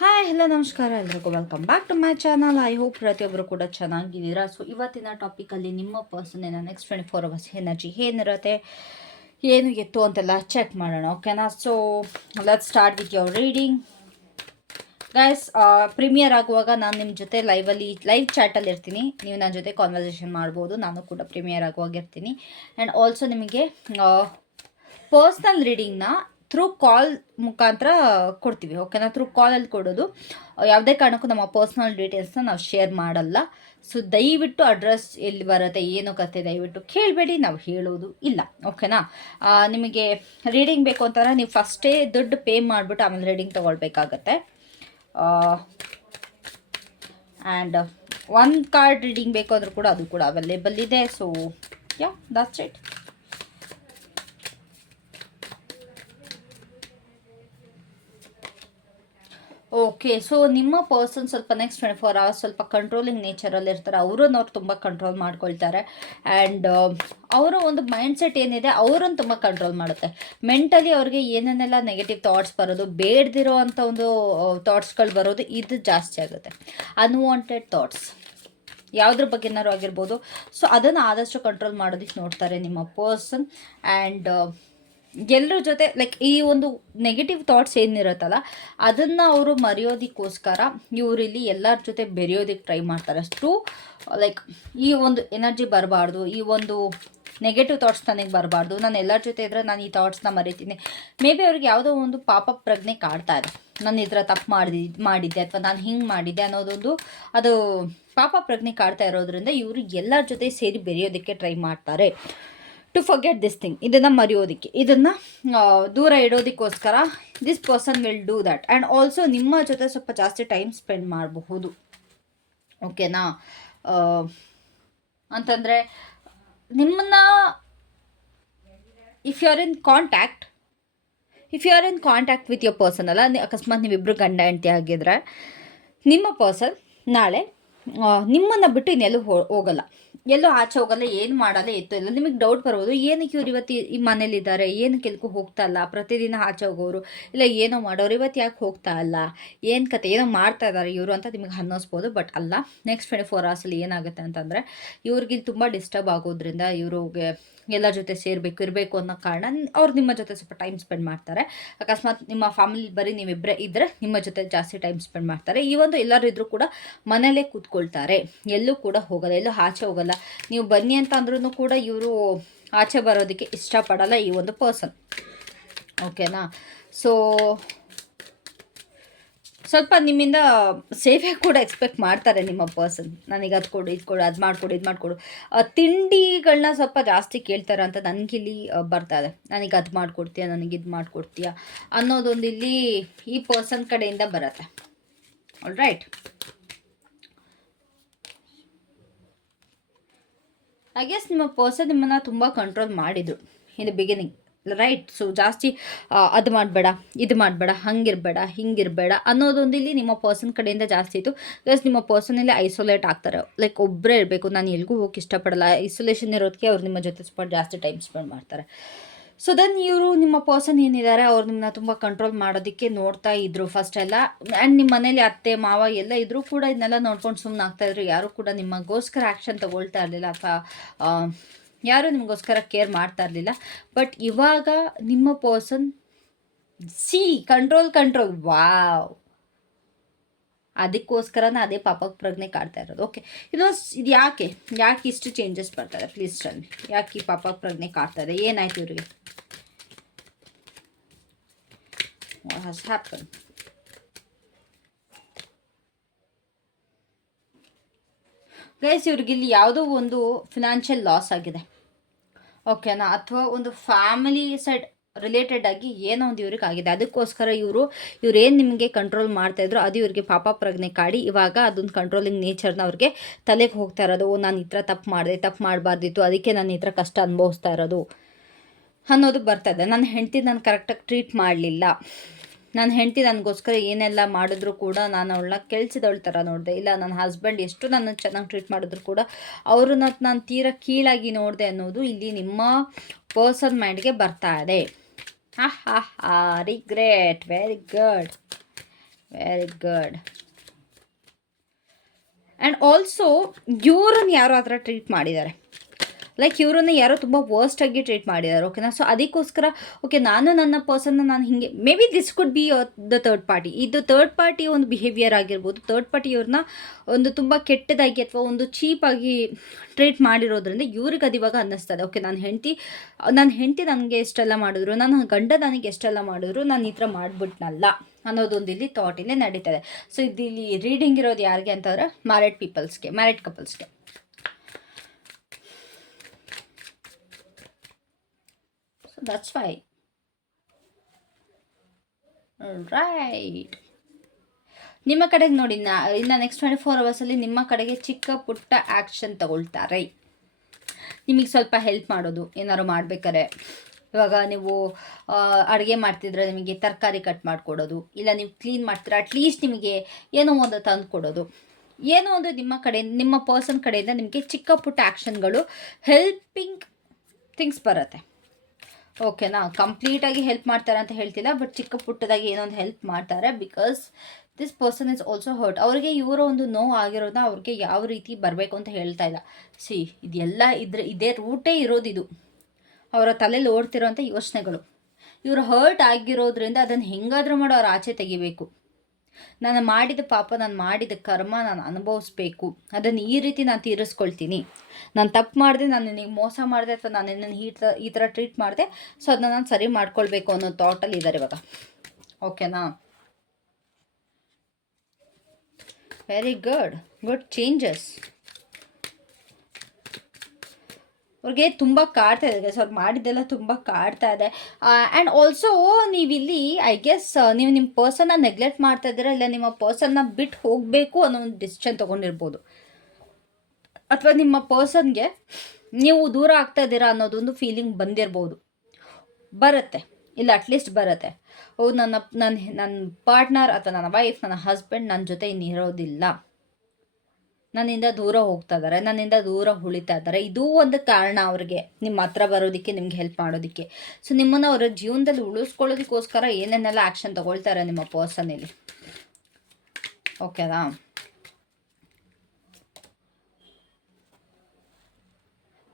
Hi hello ನಮಸ್ಕಾರ. ಎಲ್ರಿಗೂ welcome back to my channel I hope ಪ್ರತಿಯೊಬ್ಬರು ಕೂಡ ಚೆನ್ನಾಗಿದ್ದೀರಾ? ಸೊ ಇವತ್ತಿನ ಟಾಪಿಕಲ್ಲಿ ನಿಮ್ಮ ಪರ್ಸನ್ ಏನ next twenty four hours energy ಏನಿರುತ್ತೆ ಏನು ಎತ್ತು ಅಂತೆಲ್ಲ ಚೆಕ್ ಮಾಡೋಣ ಓಕೆನಾ so let start with your reading guys premiere ಆಗುವಾಗ ನಾನು ನಿಮ್ಮ ಜೊತೆ ಲೈವಲ್ಲಿ ಲೈವ್ ಚಾಟಲ್ಲಿ ಇರ್ತೀನಿ. ನೀವು ನನ್ನ ಜೊತೆ ಕಾನ್ವರ್ಸೇಷನ್ ಮಾಡ್ಬೋದು, ನಾನು ಕೂಡ ಪ್ರೀಮಿಯರ್ ಆಗುವಾಗ ಇರ್ತೀನಿ. ಆ್ಯಂಡ್ ಆಲ್ಸೋ ನಿಮಗೆ ಪರ್ಸ್ನಲ್ ರೀಡಿಂಗ್ನ ಥ್ರೂ ಕಾಲ್ ಮುಖಾಂತರ ಕೊಡ್ತೀವಿ ಓಕೆನಾ ಥ್ರೂ ಕಾಲಲ್ಲಿ ಕೊಡೋದು. ಯಾವುದೇ ಕಾರಣಕ್ಕೂ ನಮ್ಮ ಪರ್ಸ್ನಲ್ ಡೀಟೇಲ್ಸ್ನ ನಾವು ಶೇರ್ ಮಾಡಲ್ಲ. ಸೊ ದಯವಿಟ್ಟು ಅಡ್ರೆಸ್ ಎಲ್ಲಿ ಬರುತ್ತೆ, ಏನು ಕತೆ ದಯವಿಟ್ಟು ಕೇಳಬೇಡಿ, ನಾವು ಹೇಳೋದು ಇಲ್ಲ ಓಕೆನಾ ನಿಮಗೆ ರೀಡಿಂಗ್ ಬೇಕು ಅಂತಂದ್ರೆ ನೀವು ಫಸ್ಟೇ ದುಡ್ಡು ಪೇ ಮಾಡಿಬಿಟ್ಟು ಆಮೇಲೆ ರೀಡಿಂಗ್ ತೊಗೊಳ್ಬೇಕಾಗತ್ತೆ. ಆ್ಯಂಡ್ ಒನ್ ಕಾರ್ಡ್ ರೀಡಿಂಗ್ ಬೇಕು ಅಂದರೂ ಕೂಡ ಅದು ಕೂಡ ಅವೈಲೇಬಲ್ ಇದೆ. So yeah that's it okay so ನಿಮ್ಮ ಪರ್ಸನ್ ಸ್ವಲ್ಪ ನೆಕ್ಸ್ಟ್ ಟ್ವೆಂಟಿ ಫೋರ್ ಅವರ್ಸ್ ಸ್ವಲ್ಪ ಕಂಟ್ರೋಲಿಂಗ್ ನೇಚರಲ್ಲಿ ಇರ್ತಾರೆ. ಅವರನ್ನು ಅವ್ರು ತುಂಬ ಕಂಟ್ರೋಲ್ ಮಾಡ್ಕೊಳ್ತಾರೆ. ಆ್ಯಂಡ್ ಅವರ ಒಂದು ಮೈಂಡ್ ಸೆಟ್ ಏನಿದೆ, ಅವರನ್ನು ತುಂಬ ಕಂಟ್ರೋಲ್ ಮಾಡುತ್ತೆ. ಮೆಂಟಲಿ ಅವ್ರಿಗೆ ಏನೇನೆಲ್ಲ ನೆಗೆಟಿವ್ ಥಾಟ್ಸ್ ಬರೋದು, ಬೇಡದಿರೋ ಅಂಥ ಒಂದು ಥಾಟ್ಸ್ಗಳು ಬರೋದು, ಇದು ಜಾಸ್ತಿ ಆಗುತ್ತೆ. ಅನ್ವಾಂಟೆಡ್ ಥಾಟ್ಸ್ ಯಾವುದ್ರ ಬಗ್ಗೆನಾರು ಆಗಿರ್ಬೋದು. ಸೊ ಅದನ್ನು ಆದಷ್ಟು ಕಂಟ್ರೋಲ್ ಮಾಡೋದಕ್ಕೆ ನೋಡ್ತಾರೆ ನಿಮ್ಮ ಪರ್ಸನ್ ಆ್ಯಂಡ್ ಎಲ್ಲರ ಜೊತೆ ಲೈಕ್ ಈ ಒಂದು ನೆಗೆಟಿವ್ ಥಾಟ್ಸ್ ಏನಿರುತ್ತಲ್ಲ, ಅದನ್ನು ಅವರು ಮರೆಯೋದಕ್ಕೋಸ್ಕರ ಇವರಿಲ್ಲಿ ಎಲ್ಲರ ಜೊತೆ ಬೆರೆಯೋದಕ್ಕೆ ಟ್ರೈ ಮಾಡ್ತಾರೆ. ಅಷ್ಟು ಲೈಕ್ ಈ ಒಂದು ಎನರ್ಜಿ ಬರಬಾರ್ದು, ಈ ಒಂದು ನೆಗೆಟಿವ್ ಥಾಟ್ಸ್ ನನಗೆ ಬರಬಾರ್ದು. ನಾನು ಎಲ್ಲರ ಜೊತೆ ಇದ್ದರೆ ನಾನು ಈ ಥಾಟ್ಸ್ನ ಮರಿತೀನಿ. ಮೇ ಬಿ ಅವ್ರಿಗೆ ಯಾವುದೋ ಒಂದು ಪಾಪ ಪ್ರಜ್ಞೆ ಕಾಡ್ತಾ ಇದೆ. ನಾನು ಇದರ ತಪ್ಪು ಮಾಡಿದೆ, ಮಾಡಿದ್ದೆ ಅಥವಾ ನಾನು ಹಿಂಗೆ ಮಾಡಿದ್ದೆ ಅನ್ನೋದೊಂದು, ಅದು ಪಾಪ ಪ್ರಜ್ಞೆ ಕಾಡ್ತಾ ಇರೋದ್ರಿಂದ ಇವರು ಎಲ್ಲರ ಜೊತೆ ಸೇರಿ ಬೆರೆಯೋದಕ್ಕೆ ಟ್ರೈ ಮಾಡ್ತಾರೆ. ಟು ಫರ್ಗೆಟ್ ದಿಸ್ ಥಿಂಗ್ ಇದನ್ನು ಮರೆಯೋದಕ್ಕೆ. ಇದನ್ನು ದೂರ ಇಡೋದಕ್ಕೋಸ್ಕರ this person will do that and also ನಿಮ್ಮ ಜೊತೆ ಸ್ವಲ್ಪ ಜಾಸ್ತಿ ಟೈಮ್ ಸ್ಪೆಂಡ್ ಮಾಡಬಹುದು. ಓಕೆನಾ ಅಂತಂದರೆ ನಿಮ್ಮನ್ನ if you are in contact if you are in contact with your person ಅಲ್ಲ ಅಕಸ್ಮಾತ್ ನೀವಿಬ್ಬರು ಗಂಡ ಹೆಂಡತಿ ಆಗಿದ್ರೆ ನಿಮ್ಮ ಪರ್ಸನ್ ನಾಳೆ ನಿಮ್ಮನ್ನು ಬಿಟ್ಟು ಇನ್ನೆಲ್ಲೂ ಹೋಗಲ್ಲ. ಎಲ್ಲೂ ಆಚೆ ಹೋಗಲ್ಲ, ಏನು ಮಾಡಲ್ಲ, ಎತ್ತು ಇಲ್ಲ. ನಿಮಗೆ ಡೌಟ್ ಬರ್ಬೋದು, ಏನಕ್ಕೆ ಇವ್ರು ಇವತ್ತು ಈ ಮನೇಲಿದ್ದಾರೆ ಏನು ಎಲ್ಗೂ ಹೋಗ್ತಾ ಇಲ್ಲ, ಪ್ರತಿದಿನ ಆಚೆ ಹೋಗೋರು, ಇಲ್ಲ ಏನೋ ಮಾಡೋರು, ಇವತ್ತು ಯಾಕೆ ಹೋಗ್ತಾ ಇಲ್ಲ, ಏನು ಕತೆ, ಏನೋ ಮಾಡ್ತಾ ಇದ್ದಾರೆ ಇವರು ಅಂತ ನಿಮಗೆ ಅನ್ನಿಸ್ಬೋದು ಬಟ್ ಅಲ್ಲ ನೆಕ್ಸ್ಟ್ ಟ್ವೆಂಟಿ ಫೋರ್ ಅವರ್ಸಲ್ಲಿ ಏನಾಗುತ್ತೆ ಅಂತಂದರೆ, ಇವ್ರಿಗೆ ತುಂಬ ಡಿಸ್ಟರ್ಬ್ ಆಗೋದ್ರಿಂದ ಇವ್ರಿಗೆ ಎಲ್ಲರ ಜೊತೆ ಸೇರಬೇಕು, ಇರಬೇಕು ಅನ್ನೋ ಕಾರಣ ಅವ್ರು ನಿಮ್ಮ ಜೊತೆ ಸ್ವಲ್ಪ ಟೈಮ್ ಸ್ಪೆಂಡ್ ಮಾಡ್ತಾರೆ. ಅಕಸ್ಮಾತ್ ನಿಮ್ಮ ಫ್ಯಾಮಿಲಿ ಬರೀ ನೀವಿಬ್ಬರೇ ಇದ್ದರೆ ನಿಮ್ಮ ಜೊತೆ ಜಾಸ್ತಿ ಟೈಮ್ ಸ್ಪೆಂಡ್ ಮಾಡ್ತಾರೆ. ಈ ಒಂದು ಎಲ್ಲರೂ ಇದ್ರೂ ಕೂಡ ಮನೇಲೇ ಕೂತ್ಕೊಳ್ತಾರೆ. ಎಲ್ಲೂ ಕೂಡ ಹೋಗಲ್ಲ, ಎಲ್ಲೂ ಆಚೆ ಹೋಗಲ್ಲ. ನೀವು ಬನ್ನಿ ಅಂತ ಅಂದ್ರೂ ಕೂಡ ಇವರು ಆಚೆ ಬರೋದಕ್ಕೆ ಇಷ್ಟಪಡಲ್ಲ ಈ ಒಂದು ಪರ್ಸನ್ ಓಕೆನಾ ಸೊ ಸ್ವಲ್ಪ ನಿಮ್ಮಿಂದ ಸೇವೆ ಕೂಡ ಎಕ್ಸ್ಪೆಕ್ಟ್ ಮಾಡ್ತಾರೆ ನಿಮ್ಮ ಪರ್ಸನ್ ನನಗೆ ಅದು ಕೊಡು, ಇದು ಕೊಡು, ಅದು ಮಾಡಿಕೊಡು, ಇದು ಮಾಡಿಕೊಡು. ತಿಂಡಿಗಳನ್ನ ಸ್ವಲ್ಪ ಜಾಸ್ತಿ ಕೇಳ್ತಾರೆ ಅಂತ ನನಗಿಲ್ಲಿ ಬರ್ತಾ ಇದೆ. ನನಗೆ ಅದು ಮಾಡಿಕೊಡ್ತೀಯ, ನನಗೆ ಇದು ಮಾಡಿಕೊಡ್ತೀಯ ಅನ್ನೋದೊಂದು ಇಲ್ಲಿ ಈ ಪರ್ಸನ್ ಕಡೆಯಿಂದ ಬರುತ್ತೆ. ಆಲ್ ರೈಟ್ ಐ ಗೆಸ್ ನಿಮ್ಮ ಪರ್ಸನ್ ನಿಮ್ಮನ್ನು ತುಂಬ ಕಂಟ್ರೋಲ್ ಮಾಡಿದರು. ಇನ್ ಬಿಗಿನಿಂಗ್ ರೈಟ್ ಸೊ ಜಾಸ್ತಿ ಅದು ಮಾಡಬೇಡ, ಇದು ಮಾಡಬೇಡ, ಹಂಗಿರಬೇಡ, ಹಿಂಗಿರಬೇಡ ಅನ್ನೋದೊಂದು ಇಲ್ಲಿ ನಿಮ್ಮ ಪರ್ಸನ್ ಕಡೆಯಿಂದ ಜಾಸ್ತಿ ಇತ್ತು. ಪ್ಲಸ್ ನಿಮ್ಮ ಪರ್ಸನಲ್ಲಿ ಐಸೋಲೇಟ್ ಆಗ್ತಾರೆ. ಲೈಕ್ ಒಬ್ಬರೇ ಇರಬೇಕು. ನಾನು ಎಲ್ಗೂ ಹೋಗಿ ಇಷ್ಟಪಡಲ್ಲ. ಐಸೋಲೇಷನ್ ಇರೋದಕ್ಕೆ ಅವ್ರು ನಿಮ್ಮ ಜೊತೆ ಸ್ಪಾಟ್ ಜಾಸ್ತಿ ಟೈಮ್ ಸ್ಪೆಂಡ್ ಮಾಡ್ತಾರೆ. ಸೊ ದೆನ್ ಇವರು ನಿಮ್ಮ ಪರ್ಸನ್ ಏನಿದ್ದಾರೆ ಅವ್ರು ನಿಮ್ಮನ್ನ ತುಂಬ ಕಂಟ್ರೋಲ್ ಮಾಡೋದಕ್ಕೆ ನೋಡ್ತಾ ಇದ್ರು ಫಸ್ಟ್ ಎಲ್ಲ. ಆ್ಯಂಡ್ ನಿಮ್ಮ ಮನೇಲಿ ಅತ್ತೆ, ಮಾವ ಎಲ್ಲ ಇದ್ರೂ ಕೂಡ ಇದನ್ನೆಲ್ಲ ನೋಡ್ಕೊಂಡು ಸುಮ್ಮನೆ ಆಗ್ತಾ ಇದ್ರು. ಯಾರು ಕೂಡ ನಿಮಗೋಸ್ಕರ ಆ್ಯಕ್ಷನ್ ತಗೊಳ್ತಾ ಇರಲಿಲ್ಲ. ಅಥವಾ ಯಾರು ನಿಮಗೋಸ್ಕರ ಕೇರ್ ಮಾಡ್ತಾ ಇರಲಿಲ್ಲ. ಬಟ್ ಇವಾಗ ನಿಮ್ಮ person see control control wow ಅದಕ್ಕೋಸ್ಕರನೇ ಅದೇ ಪಾಪಕ್ಕೆ ಪ್ರಜ್ಞೆ ಕಾಡ್ತಾ ಇರೋದು. ಓಕೆ ಇದು ಇದು ಯಾಕೆ? ಯಾಕೆ ಇಷ್ಟು ಚೇಂಜಸ್ ಬರ್ತಾರೆ ಪ್ಲೀಸ್ ಟೆಲ್ ಯಾಕೆ ಈ ಪಾಪಕ್ಕೆ ಪ್ರಜ್ಞೆ ಕಾಡ್ತಾ ಇದೆ? ಏನಾಯ್ತು ಇವ್ರಿಗೆ? ಹ್ಯಾಪನ್ ಗೈಸ್ ಇವ್ರಿಗೆ ಇಲ್ಲಿ ಯಾವುದೋ ಒಂದು ಫಿನಾನ್ಷಿಯಲ್ ಲಾಸ್ ಆಗಿದೆ. ಓಕೆನಾ ಅಥವಾ ಒಂದು ಫ್ಯಾಮಿಲಿ ಸೈಡ್ ರಿಲೇಟೆಡ್ ಆಗಿ ಏನೋ ಒಂದು ಇವ್ರಿಗೆ ಆಗಿದೆ. ಅದಕ್ಕೋಸ್ಕರ ಇವರು, ಇವ್ರು ಏನು ನಿಮಗೆ ಕಂಟ್ರೋಲ್ ಮಾಡ್ತಾ ಇದ್ರು ಅದು ಇವ್ರಿಗೆ ಪಾಪ ಪ್ರಜ್ಞೆ ಕಾಡಿ. ಇವಾಗ ಅದೊಂದು ಕಂಟ್ರೋಲಿಂಗ್ ನೇಚರ್ನ ಅವ್ರಿಗೆ ತಲೆಗೆ ಹೋಗ್ತಾ ಇರೋದು, ಓ, ನಾನು ಈ ಥರ ತಪ್ಪು ಮಾಡಿದೆ, ತಪ್ಪು ಮಾಡಬಾರ್ದಿತ್ತು, ಅದಕ್ಕೆ ನಾನು ಈ ಥರ ಕಷ್ಟ ಅನುಭವಿಸ್ತಾ ಇರೋದು ಅನ್ನೋದು ಬರ್ತಾ ಇದೆ. ನನ್ನ ಹೆಂಡತಿ ನಾನು ಕರೆಕ್ಟಾಗಿ ಟ್ರೀಟ್ ಮಾಡಲಿಲ್ಲ. ನನ್ನ ಹೆಂಡತಿ ನನಗೋಸ್ಕರ ಏನೆಲ್ಲ ಮಾಡಿದ್ರು ಕೂಡ ನಾನು ಅವಳನ್ನ ಕೆಲ್ಸಿದವಳ ಥರ ನೋಡಿದೆ. ಇಲ್ಲ ನನ್ನ ಹಸ್ಬೆಂಡ್ ಎಷ್ಟು ನನ್ನ ಚೆನ್ನಾಗಿ ಟ್ರೀಟ್ ಮಾಡಿದ್ರು ಕೂಡ ಅವ್ರನ್ನ ನಾನು ತೀರಾ ಕೀಳಾಗಿ ನೋಡಿದೆ ಅನ್ನೋದು ಇಲ್ಲಿ ನಿಮ್ಮ ಪರ್ಸನ್ ಮೈಂಡ್ಗೆ ಬರ್ತಾ ಇದೆ. ಹಾ ಹಾ ಹಾ regret very good very good and also ಇವ್ರನ್ನ ಯಾರೋ ಆ ಥರ ಟ್ರೀಟ್ ಮಾಡಿದ್ದಾರೆ. ಲೈಕ್ ಇವ್ರನ್ನ ಯಾರೋ ತುಂಬ ವರ್ಸ್ಟಾಗಿ ಟ್ರೀಟ್ ಮಾಡಿದ್ದಾರೆ ಓಕೆನಾ ಸೊ ಅದಕ್ಕೋಸ್ಕರ ಓಕೆ ನಾನು ನನ್ನ ಪರ್ಸನ್ನ ನಾನು ಹಿಂಗೆ may be this could be the third party ಇದು ತರ್ಡ್ ಪಾರ್ಟಿ ಒಂದು ಬಿಹೇವಿಯರ್ ಆಗಿರ್ಬೋದು. ತರ್ಡ್ ಪಾರ್ಟಿ ಇವ್ರನ್ನ ಒಂದು ತುಂಬ ಕೆಟ್ಟದಾಗಿ ಅಥವಾ ಒಂದು ಚೀಪಾಗಿ ಟ್ರೀಟ್ ಮಾಡಿರೋದ್ರಿಂದ ಇವ್ರಿಗೆ ಅದು ಇವಾಗ ಅನ್ನಿಸ್ತದೆ. ಓಕೆ ನಾನು ಹೆಂಡತಿ ನನ್ನ ಹೆಂಡತಿ ನನಗೆ ಎಷ್ಟೆಲ್ಲ ಮಾಡಿದ್ರು ನನ್ನ ಗಂಡ ನನಗೆ ಎಷ್ಟೆಲ್ಲ ಮಾಡಿದ್ರು, ನಾನು ಈ ಥರ ಮಾಡಿಬಿಟ್ನಲ್ಲ ಅನ್ನೋದೊಂದು ಇಲ್ಲಿ ಥಾಟ್ ಇಲ್ಲಿ ನಡೀತದೆ. ಸೊ ಇದು ಇಲ್ಲಿ ರೀಡಿಂಗ್ ಇರೋದು ಯಾರಿಗೆ ಅಂತಂದ್ರೆ ಮ್ಯಾರಿಡ್ ಪೀಪಲ್ಸ್ಗೆ ಮ್ಯಾರಿಡ್ ಕಪಲ್ಸ್ಗೆ ದಟ್ಸ್ ವೈ ರೈಟ್ ನಿಮ್ಮ ಕಡೆಗೆ ನೋಡಿ, ನಾ ಇನ್ನು ನೆಕ್ಸ್ಟ್ ಟ್ವೆಂಟಿ ಫೋರ್ ಅವರ್ಸಲ್ಲಿ ನಿಮ್ಮ ಕಡೆಗೆ ಚಿಕ್ಕ ಪುಟ್ಟ ಆ್ಯಕ್ಷನ್ ತಗೊಳ್ತಾರೆ. ನಿಮಗೆ ಸ್ವಲ್ಪ ಹೆಲ್ಪ್ ಮಾಡೋದು ಏನಾದ್ರು ಮಾಡ್ಬೇಕಾರೆ ಇವಾಗ ನೀವು ಅಡುಗೆ ಮಾಡ್ತಿದ್ರೆ ನಿಮಗೆ ತರಕಾರಿ ಕಟ್ ಮಾಡಿಕೊಡೋದು, ಇಲ್ಲ ನೀವು ಕ್ಲೀನ್ ಮಾಡ್ತೀರಾ ಅಟ್ಲೀಸ್ಟ್ ನಿಮಗೆ ಏನೋ ಒಂದು ತಂದು ಕೊಡೋದು. ಏನೋ ಒಂದು ನಿಮ್ಮ ಕಡೆ, ನಿಮ್ಮ ಪರ್ಸನ್ ಕಡೆಯಿಂದ ನಿಮಗೆ ಚಿಕ್ಕ ಪುಟ್ಟ ಆ್ಯಕ್ಷನ್ಗಳು ಹೆಲ್ಪಿಂಗ್ ಥಿಂಗ್ಸ್ ಬರುತ್ತೆ. ಓಕೆನಾ ಕಂಪ್ಲೀಟಾಗಿ ಹೆಲ್ಪ್ ಮಾಡ್ತಾರೆ ಅಂತ ಹೇಳ್ತಿಲ್ಲ ಬಟ್ ಚಿಕ್ಕ ಪುಟ್ಟದಾಗಿ ಏನೋ ಒಂದು ಹೆಲ್ಪ್ ಮಾಡ್ತಾರೆ because this person is also hurt ಅವ್ರಿಗೆ ಇವರ ಒಂದು ನೋವು ಆಗಿರೋದನ್ನ ಅವ್ರಿಗೆ ಯಾವ ರೀತಿ ಬರಬೇಕು ಅಂತ ಹೇಳ್ತಾ ಇಲ್ಲ. ಸಿ ಇದೆಲ್ಲ ಇದ್ರ, ಇದೇ ರೂಟೇ ಇರೋದಿದು ಅವರ ತಲೆಯಲ್ಲಿ ಓಡ್ತಿರೋಂಥ ಯೋಚನೆಗಳು. ಇವರು ಹರ್ಟ್ ಆಗಿರೋದ್ರಿಂದ ಅದನ್ನು ಹೆಂಗಾದ್ರೂ ಮಾಡೋ ಅವ್ರ ಆಚೆ ತೆಗಿಬೇಕು. ನಾನು ಮಾಡಿದ ಪಾಪ, ನಾನು ಮಾಡಿದ ಕರ್ಮ ನಾನು ಅನುಭವಿಸ್ಬೇಕು. ಅದನ್ನು ಈ ರೀತಿ ನಾನು ತೀರಿಸ್ಕೊಳ್ತೀನಿ. ನಾನು ತಪ್ಪು ಮಾಡಿದೆ, ನಾನು ನಿನಗೆ ಮೋಸ ಮಾಡಿದೆ, ಅಥವಾ ನಾನು ನಿನ್ನನ್ನು ಈ ಥರ ಈ ಥರ ಟ್ರೀಟ್ ಮಾಡಿದೆ, ಸೊ ಅದನ್ನ ನಾನು ಸರಿ ಮಾಡ್ಕೊಳ್ಬೇಕು ಅನ್ನೋ ಥಾಟಲ್ಲಿ ಇದ್ದಾರೆ ಇವಾಗ. ಓಕೆನಾ ವೆರಿ ಗುಡ್ ಗುಡ್ ಚೇಂಜಸ್ ಅವ್ರಿಗೆ ತುಂಬ ಕಾಡ್ತಾ ಇದೆ ಸೊ ಅವ್ರು ಮಾಡಿದ್ದೆಲ್ಲ ತುಂಬ ಕಾಡ್ತಾ ಇದೆ. ಆ್ಯಂಡ್ ಆಲ್ಸೋ ನೀವಿಲ್ಲಿ ಐ ಗೆಸ್ ನೀವು ನಿಮ್ಮ ಪರ್ಸನ್ನ ನೆಗ್ಲೆಕ್ಟ್ ಮಾಡ್ತಾ ಇದ್ದೀರಾ ಇಲ್ಲ ನಿಮ್ಮ ಪರ್ಸನ್ನ ಬಿಟ್ಟು ಹೋಗಬೇಕು ಅನ್ನೋ ಒಂದು ಡಿಸಿಷನ್ ತೊಗೊಂಡಿರ್ಬೋದು. ಅಥವಾ ನಿಮ್ಮ ಪರ್ಸನ್ಗೆ ನೀವು ದೂರ ಆಗ್ತಾ ಇದ್ದೀರಾ ಅನ್ನೋದೊಂದು ಫೀಲಿಂಗ್ ಬಂದಿರ್ಬೋದು. ಬರುತ್ತೆ. ಇಲ್ಲ ಅಟ್ಲೀಸ್ಟ್ ಬರುತ್ತೆ. ಓ ನನ್ನ ನನ್ನ ನನ್ನ ಪಾರ್ಟ್ನರ್ ಅಥವಾ ನನ್ನ ವೈಫ್ ನನ್ನ ಹಸ್ಬೆಂಡ್ ನನ್ನ ಜೊತೆ ಇನ್ನಿರೋದಿಲ್ಲ ನನ್ನಿಂದ ದೂರ ಹೋಗ್ತಾ ಇದ್ದಾರೆ ನನ್ನಿಂದ ದೂರ ಉಳಿತಾ ಇದ್ದಾರೆ ಇದೂ ಒಂದು ಕಾರಣ ಅವ್ರಿಗೆ ನಿಮ್ಮ ಹತ್ರ ಬರೋದಕ್ಕೆ, ನಿಮ್ಗೆ ಹೆಲ್ಪ್ ಮಾಡೋದಕ್ಕೆ. ಸೊ ನಿಮ್ಮನ್ನು ಅವರ ಜೀವನದಲ್ಲಿ ಉಳಿಸ್ಕೊಳ್ಳೋದಕ್ಕೋಸ್ಕರ ಏನೇನೆಲ್ಲ ಆ್ಯಕ್ಷನ್ ತಗೊಳ್ತಾರೆ ನಿಮ್ಮ ಪರ್ಸನಲ್ಲಿ ಓಕೆನಾ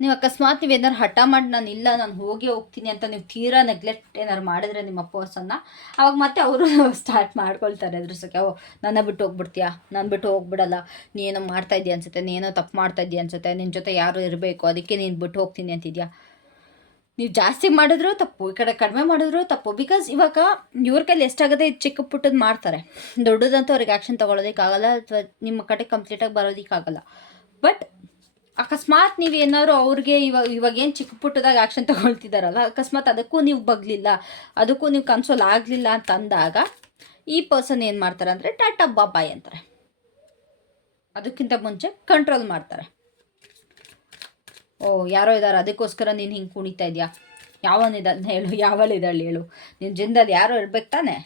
ನೀವು ಅಕಸ್ಮಾತ್ ನೀವು ಏನಾರು ಹಠ ಮಾಡಿ ನಾನು ಇಲ್ಲ, ನಾನು ಹೋಗಿ ಹೋಗ್ತೀನಿ ಅಂತ ನೀವು ತೀರಾ ನೆಗ್ಲೆಕ್ಟ್ ಏನಾರು ಮಾಡಿದ್ರೆ ನಿಮ್ಮ ಪರ್ಸನ್ನ ಅವಾಗ ಮತ್ತೆ ಅವರು ಸ್ಟಾರ್ಟ್ ಮಾಡ್ಕೊಳ್ತಾರೆ ಎದುರಿಸೋಕೆ ಓ, ನನ್ನ ಬಿಟ್ಟು ಹೋಗ್ಬಿಡ್ತೀಯಾ? ನಾನು ಬಿಟ್ಟು ಹೋಗ್ಬಿಡಲ್ಲ. ನೀ ಏನೋ ಮಾಡ್ತಾ ಇದೆಯಾ ಅನ್ಸುತ್ತೆ ನೀನೋ ತಪ್ಪು ಮಾಡ್ತಾ ಇದೆಯಾ ಅನ್ಸುತ್ತೆ ನಿನ್ನ ಜೊತೆ ಯಾರು ಇರಬೇಕು, ಅದಕ್ಕೆ ನೀನು ಬಿಟ್ಟು ಹೋಗ್ತೀನಿ ಅಂತಿದ್ಯಾ? ನೀವು ಜಾಸ್ತಿ ಮಾಡಿದ್ರು ತಪ್ಪು, ಈ ಕಡೆ ಕಡಿಮೆ ಮಾಡಿದ್ರು ತಪ್ಪು ಬಿಕಾಸ್ ಇವಾಗ ಇವ್ರ ಕೈಲಿ ಎಷ್ಟಾಗದೆ ಚಿಕ್ಕ ಪುಟ್ಟದ್ದು ಮಾಡ್ತಾರೆ. ದೊಡ್ಡದಂತೂ ಅವ್ರಿಗೆ ಆ್ಯಕ್ಷನ್ ತೊಗೊಳೋದಕ್ಕಾಗಲ್ಲ, ಅಥವಾ ನಿಮ್ಮ ಕಡೆ ಕಂಪ್ಲೀಟಾಗಿ ಬರೋದಕ್ಕಾಗಲ್ಲ. ಬಟ್ ಅಕಸ್ಮಾತ್ ನೀವು ಏನಾದ್ರು ಅವ್ರಿಗೆ ಇವಾಗ ಇವಾಗ ಏನು ಚಿಕ್ಕ ಪುಟ್ಟದಾಗ ಆ್ಯಕ್ಷನ್ ತಗೊಳ್ತಿದ್ದಾರಲ್ಲ ಅಕಸ್ಮಾತ್ ಅದಕ್ಕೂ ನೀವು ಬಗ್ಲಿಲ್ಲ, ಅದಕ್ಕೂ ನೀವು ಕನ್ಸೋಲ್ ಆಗಲಿಲ್ಲ ಅಂತ ಅಂದಾಗ ಈ ಪರ್ಸನ್ ಏನು ಮಾಡ್ತಾರೆ ಅಂದರೆ ಟಾಟಾ ಬಾಬಾಯ್ ಅಂತಾರೆ. ಅದಕ್ಕಿಂತ ಮುಂಚೆ ಕಂಟ್ರೋಲ್ ಮಾಡ್ತಾರೆ. ಓ, ಯಾರೋ ಇದ್ದಾರೆ ಅದಕ್ಕೋಸ್ಕರ ನೀನು ಹಿಂಗೆ ಕುಣಿತಾ ಇದೆಯಾ? ಯಾವನಿದ್ದಾನೆ ಹೇಳು ಯಾವಳಿದ್ದಾಳೆ ಹೇಳು? ನಿನ್ನ ಜಿಂದಲ್ಲಿ ಯಾರೋ ಇರ್ಬೇಕು ತಾನೆ?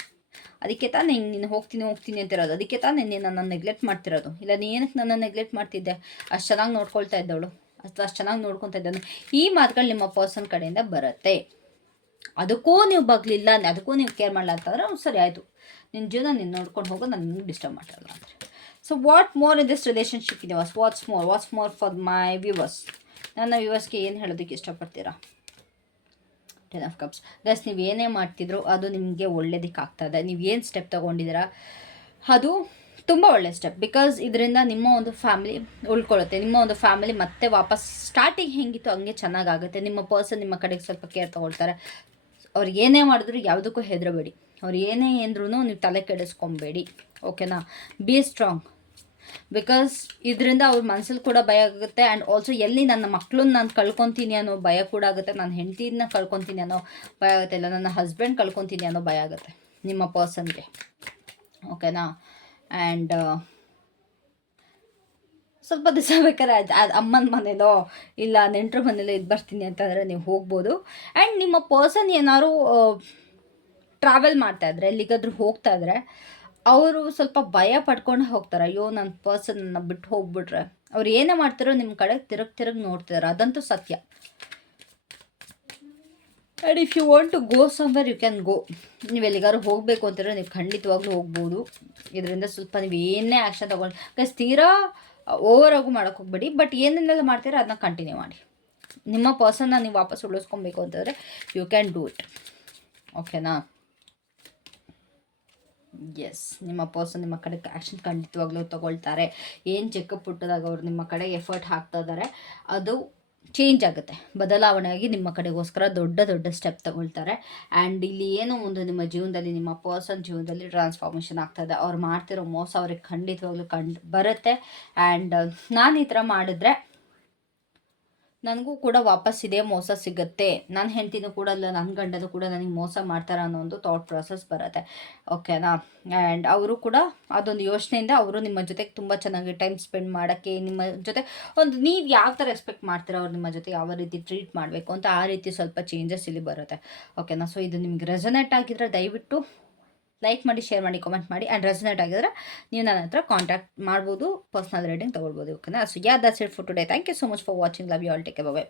ಅದಕ್ಕೆ ತಾನೇ ಹಿಂಗೆ ನೀನು ಹೋಗ್ತೀನಿ ಹೋಗ್ತೀನಿ ಅಂತಿರೋದು. ಅದಕ್ಕೆ ತಾನೇ ನೀನು ನನ್ನ ನೆಗ್ಲೆಕ್ಟ್ ಮಾಡ್ತಿರೋದು. ಇಲ್ಲ ನೀ ಏನಕ್ಕೆ ನನ್ನ ನೆಗ್ಲೆಕ್ಟ್ ಮಾಡ್ತಿದ್ದೆ? ಅಷ್ಟು ಚೆನ್ನಾಗಿ ನೋಡ್ಕೊಳ್ತಾ ಇದ್ದವಳು. ಅಥವಾ ಅಷ್ಟು ಚೆನ್ನಾಗಿ ನೋಡ್ಕೊತಾ ಇದ್ದಾನೆ ಈ ಮಾತುಗಳು ನಿಮ್ಮ ಪರ್ಸನ್ ಕಡೆಯಿಂದ ಬರುತ್ತೆ. ಅದಕ್ಕೂ ನೀವು ಬಗ್ಲಿಲ್ಲ ಅದಕ್ಕೂ ನೀವು ಕೇರ್ ಮಾಡಲ್ಲ ಅಂತಂದ್ರೆ ಸರಿ ಆಯಿತು. ನಿನ್ನ ಜೀವನ ನೀನು ನೋಡ್ಕೊಂಡು ಹೋಗೋ, ನಾನು ನಿಮ್ಗೆ ಡಿಸ್ಟರ್ಬ್ ಮಾಡಲ್ಲ ಅಂದರೆ so what more in this relationship ಇದೆ was what's more what's more for my viewers ನನ್ನ ವ್ಯೂವರ್ಸ್ಗೆ ಏನು ಹೇಳೋದಕ್ಕೆ ಇಷ್ಟಪಡ್ತೀರಾ? ಟೆನ್ ಆಫ್ ಕಪ್ಸ್ ಗಸ್ ನೀವು ಏನೇ ಮಾಡ್ತಿದ್ರು ಅದು ನಿಮಗೆ ಒಳ್ಳೇದಕ್ಕೆ ಆಗ್ತದೆ ನೀವು ಏನು ಸ್ಟೆಪ್ ತೊಗೊಂಡಿದ್ದೀರಾ? ಅದು ತುಂಬ ಒಳ್ಳೆ ಸ್ಟೆಪ್ ಬಿಕಾಸ್ ಇದರಿಂದ ನಿಮ್ಮ ಒಂದು ಫ್ಯಾಮಿಲಿ ಉಳ್ಕೊಳ್ಳುತ್ತೆ. ನಿಮ್ಮ ಒಂದು ಫ್ಯಾಮಿಲಿ ಮತ್ತೆ ವಾಪಸ್ ಸ್ಟಾರ್ಟಿಂಗ್ ಹೆಂಗಿತ್ತು ಹಂಗೆ ಚೆನ್ನಾಗಾಗುತ್ತೆ. ನಿಮ್ಮ ಪರ್ಸನ್ ನಿಮ್ಮ ಕಡೆಗೆ ಸ್ವಲ್ಪ ಕೇರ್ ತೊಗೊಳ್ತಾರೆ. ಅವ್ರು ಏನೇ ಮಾಡಿದ್ರು ಯಾವುದಕ್ಕೂ ಹೆದರಬೇಡಿ. ಅವ್ರು ಏನೇ ಅಂದ್ರೂ ನೀವು ತಲೆ ಕೆಡಿಸ್ಕೊಬೇಡಿ. ಓಕೆನಾ ಬಿ ಸ್ಟ್ರಾಂಗ್ ಬಿಕಾಸ್ ಇದರಿಂದ ಅವ್ರ ಮನಸ್ಸಲ್ಲಿ ಕೂಡ ಭಯ ಆಗುತ್ತೆ ಆ್ಯಂಡ್ ಆಲ್ಸೋ ಎಲ್ಲಿ ನನ್ನ ಮಕ್ಕಳನ್ನ ನಾನು ಕಳ್ಕೊತೀನಿ ಅನ್ನೋ ಭಯ ಕೂಡ ಆಗುತ್ತೆ. ನನ್ನ ಹೆಂಡತಿನ ಕಳ್ಕೊತೀನಿ ಅನ್ನೋ ಭಯ ಆಗುತ್ತೆ. ಇಲ್ಲ, ನನ್ನ ಹಸ್ಬೆಂಡ್ ಕಳ್ಕೊತೀನಿ ಅನ್ನೋ ಭಯ ಆಗುತ್ತೆ ನಿಮ್ಮ ಪರ್ಸನ್ಗೆ ಓಕೆನಾ ಆ್ಯಂಡ್ ಸ್ವಲ್ಪ ದಿವಸ ಬೇಕಾದ್ರೆ ಅದು ಅಮ್ಮನ ಮನೇಲೋ ಇಲ್ಲ ನೆಂಟರು ಮನೇಲೋ ಇದು ಬರ್ತೀನಿ ಅಂತಂದರೆ ನೀವು ಹೋಗ್ಬೋದು. ಆ್ಯಂಡ್ ನಿಮ್ಮ ಪರ್ಸನ್ ಏನಾದ್ರು ಟ್ರಾವೆಲ್ ಮಾಡ್ತಾ ಇದ್ರೆ, ಎಲ್ಲಿಗಾದ್ರೂ ಹೋಗ್ತಾ ಇದ್ರೆ ಅವರು ಸ್ವಲ್ಪ ಭಯ ಪಡ್ಕೊಂಡು ಹೋಗ್ತಾರೆ. ಅಯ್ಯೋ ನನ್ನ ಪರ್ಸನ್ನ ಬಿಟ್ಟು ಹೋಗ್ಬಿಟ್ರೆ. ಅವ್ರು ಏನೇ ಮಾಡ್ತಾರೋ ನಿಮ್ಮ ಕಡೆ ತಿರುಗ್ ತಿರುಗ್ ನೋಡ್ತಿದ್ದಾರೆ ಅದಂತೂ ಸತ್ಯ. And if you want to go somewhere you can go ನೀವು ಎಲ್ಲಿಗಾದ್ರು ಹೋಗಬೇಕು ಅಂತಿರೋ ನೀವು ಖಂಡಿತವಾಗ್ಲೂ ಹೋಗ್ಬೋದು. ಇದರಿಂದ ಸ್ವಲ್ಪ ನೀವು ಏನೇ ಆ್ಯಕ್ಷನ್ ತೊಗೊಂಡು ಗಸ್ ತೀರಾ ಓವರ್ ಆಗು ಮಾಡೋಕ್ಕೆ ಹೋಗ್ಬೇಡಿ. ಬಟ್ ಏನೇನೆಲ್ಲ ಮಾಡ್ತೀರಾ ಅದನ್ನ ಕಂಟಿನ್ಯೂ ಮಾಡಿ. ನಿಮ್ಮ ಪರ್ಸನ್ನ ನೀವು ವಾಪಸ್ ಉಳಿಸ್ಕೊಬೇಕು ಅಂತಂದರೆ ಯು ಕ್ಯಾನ್ ಡೂ ಇಟ್ ಓಕೆನಾ ಎಸ್ ನಿಮ್ಮ ಪರ್ಸನ್ ನಿಮ್ಮ ಕಡೆ ಆ್ಯಕ್ಷನ್ ಖಂಡಿತವಾಗ್ಲೂ ತೊಗೊಳ್ತಾರೆ. ಏನು ಚೆಕಪ್ ಪುಟ್ಟದಾಗ ಅವ್ರು ನಿಮ್ಮ ಕಡೆ ಎಫರ್ಟ್ ಹಾಕ್ತಾ ಇದ್ದಾರೆ ಅದು ಚೇಂಜ್ ಆಗುತ್ತೆ. ಬದಲಾವಣೆಯಾಗಿ ನಿಮ್ಮ ಕಡೆಗೋಸ್ಕರ ದೊಡ್ಡ ದೊಡ್ಡ ಸ್ಟೆಪ್ ತಗೊಳ್ತಾರೆ. ಆ್ಯಂಡ್ ಇಲ್ಲಿ ಏನೋ ಒಂದು ನಿಮ್ಮ ಜೀವನದಲ್ಲಿ, ನಿಮ್ಮ ಪರ್ಸನ್ ಜೀವನದಲ್ಲಿ ಟ್ರಾನ್ಸ್ಫಾರ್ಮೇಷನ್ ಆಗ್ತದೆ ಅವ್ರು ಮಾಡ್ತಿರೋ ಮೋಸ ಅವ್ರಿಗೆ ಖಂಡಿತವಾಗ್ಲೂ ಕಂಡು ಬರುತ್ತೆ. ಆ್ಯಂಡ್ ನಾನು ಈ ಥರ ಮಾಡಿದ್ರೆ ನನಗೂ ಕೂಡ ವಾಪಸ್ ಇದೇ ಮೋಸ ಸಿಗುತ್ತೆ. ನನ್ನ ಹೆಂಡತಿನೂ ಕೂಡ ಅಲ್ಲ ನನ್ನ ಗಂಡನೂ ಕೂಡ ನನಗೆ ಮೋಸ ಮಾಡ್ತಾರೆ ಅನ್ನೋ ಒಂದು ಥಾಟ್ ಪ್ರಾಸೆಸ್ ಬರುತ್ತೆ. ಓಕೆನಾ ಆ್ಯಂಡ್ ಅವರು ಕೂಡ ಅದೊಂದು ಯೋಚನೆಯಿಂದ ಅವರು ನಿಮ್ಮ ಜೊತೆಗೆ ತುಂಬ ಚೆನ್ನಾಗಿ ಟೈಮ್ ಸ್ಪೆಂಡ್ ಮಾಡೋಕ್ಕೆ, ನಿಮ್ಮ ಜೊತೆ ಒಂದು ನೀವು ಯಾವ ಥರ ಎಕ್ಸ್ಪೆಕ್ಟ್ ಮಾಡ್ತೀರೋ ಅವ್ರು ನಿಮ್ಮ ಜೊತೆ ಯಾವ ರೀತಿ ಟ್ರೀಟ್ ಮಾಡಬೇಕು ಅಂತ ಆ ರೀತಿ ಸ್ವಲ್ಪ ಚೇಂಜಸ್ ಇಲ್ಲಿ ಬರುತ್ತೆ. ಓಕೆನಾ ಸೊ ಇದು ನಿಮ್ಗೆ ರೆಸನೇಟ್ ಆಗಿದ್ರೆ ದಯವಿಟ್ಟು ಲೈಕ್ ಮಾಡಿ ಶೇರ್ ಮಾಡಿ ಕಮೆಂಟ್ ಮಾಡಿ ಆ್ಯಂಡ್ ರೆಸನೇಟ್ ಆಗಿದ್ರೆ ನೀವು ನನ್ನ ಹತ್ರ ಕಾಂಟ್ಯಾಕ್ಟ್ ಮಾಡ್ಬೋದು ಪರ್ಸ್ನಲ್ ರೇಟಿಂಗ್ ತೊಗೊಳ್ಬೋದು. ಓಕೆನಾ so yeah that's it for today thank you so much for watching love you all take bye